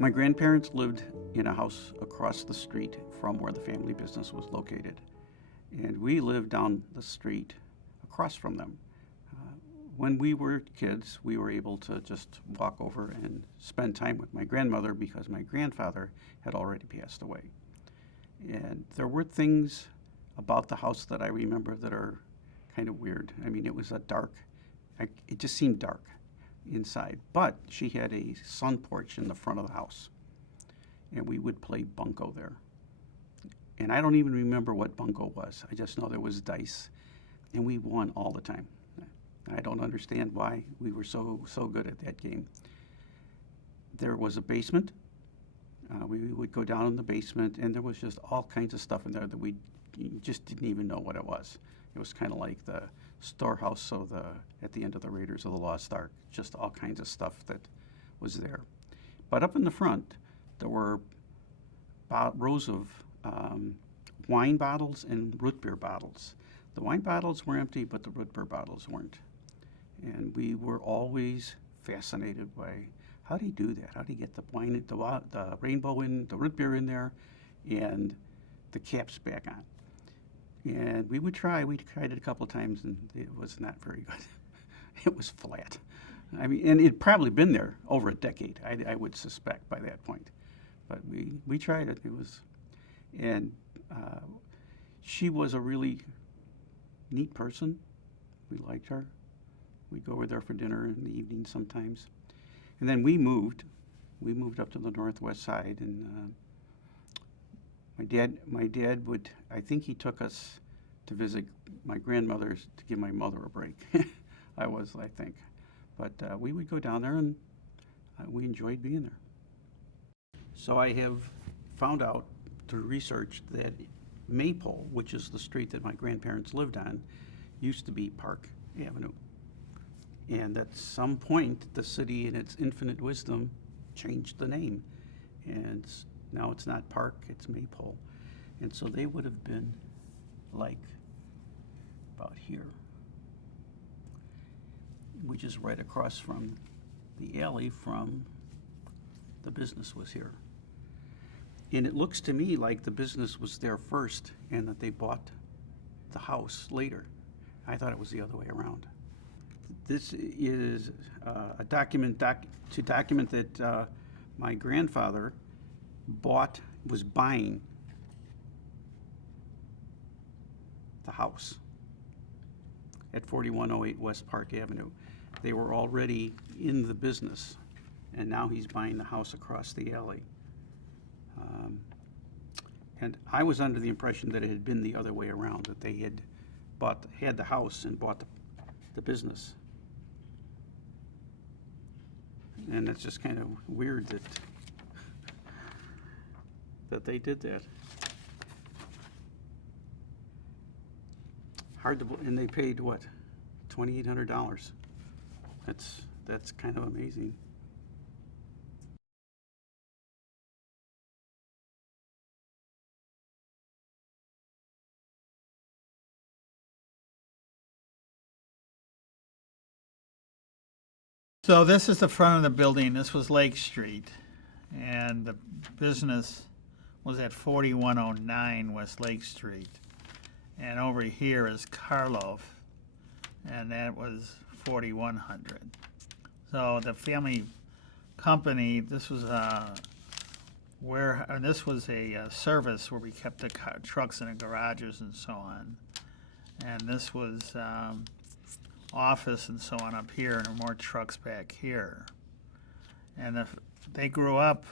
My grandparents lived in a house across the street from where the family business was located. And we lived down the street across from them. When we were kids, we were able to just walk over and spend time with my grandmother because my grandfather had already passed away. And there were things about the house that I remember that are kind of weird. I mean, it was it just seemed dark inside. But she had a sun porch in the front of the house, and we would play bunco there. And I don't even remember what bunco was. I just know there was dice, and we won all the time. I don't understand why we were so good at that game. There was a basement. We would go down in the basement, and there was just all kinds of stuff in there that we just didn't even know what it was. It was kind of like the storehouse at the end of the Raiders of the Lost Ark, just all kinds of stuff that was there. But up in the front, there were rows of wine bottles and root beer bottles. The wine bottles were empty, but the root beer bottles weren't. And we were always fascinated by, how do you do that? How do you get the wine, the rainbow in, the root beer in there, and the caps back on? And we tried it a couple of times, and it was not very good. It was flat. I mean, and it'd probably been there over a decade, I would suspect by that point. But we tried it. She was a really neat person. We liked her. We'd go over there for dinner in the evening sometimes. And then we moved up to the northwest side, and my dad would, I think he took us to visit my grandmother's to give my mother a break. I think. But we would go down there, and we enjoyed being there. So I have found out through research that Maypole, which is the street that my grandparents lived on, used to be Park Avenue. And at some point, the city, in its infinite wisdom, changed the name. And now it's not Park, it's Maypole. And so they would have been like about here, which is right across from the alley from the business was here. And it looks to me like the business was there first and that they bought the house later. I thought it was the other way around. This is a document to document that my grandfather was buying the house at 4108 West Park Avenue. They were already in the business, and now he's buying the house across the alley. And I was under the impression that it had been the other way around, that they had the house and bought the business. And it's just kind of weird that they did that. Hard to believe, and they paid what, $2,800. That's kind of amazing. So this is the front of the building. This was Lake Street, and the business was at 4109 West Lake Street. And over here is Karloff, and that was 4100. So the family company, this was a service where we kept the trucks in the garages and so on. And this was office and so on up here, and there were more trucks back here. And they grew up,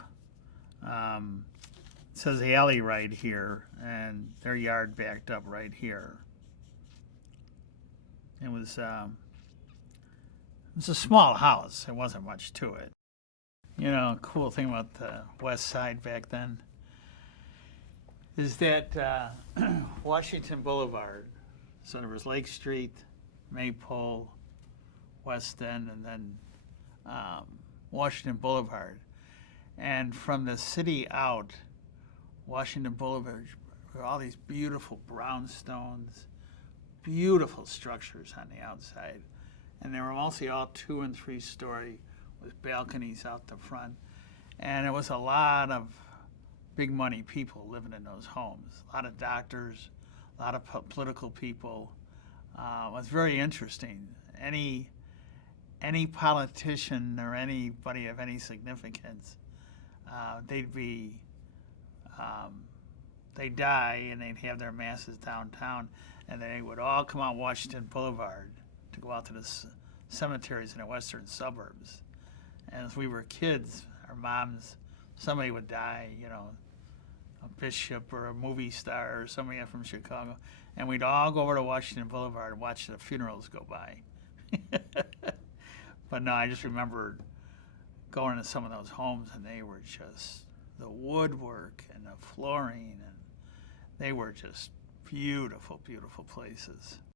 it says the alley right here, and their yard backed up right here. It was a small house. There wasn't much to it. You know, cool thing about the west side back then is that Washington Boulevard, so there was Lake Street, Maypole, West End, and then Washington Boulevard. And from the city out, Washington Boulevard were all these beautiful brownstones, beautiful structures on the outside. And they were mostly all 2- and 3-story with balconies out the front. And it was a lot of big money people living in those homes. A lot of doctors, a lot of political people. It was very interesting. Any politician or anybody of any significance, they'd die and they'd have their masses downtown, and they would all come out Washington Boulevard to go out to the cemeteries in the western suburbs. And as we were kids, our moms, somebody would die, you know, a bishop or a movie star or somebody from Chicago, and we'd all go over to Washington Boulevard and watch the funerals go by. But no, I just remember going to some of those homes, and they were just the woodwork and the flooring, and they were just beautiful, beautiful places.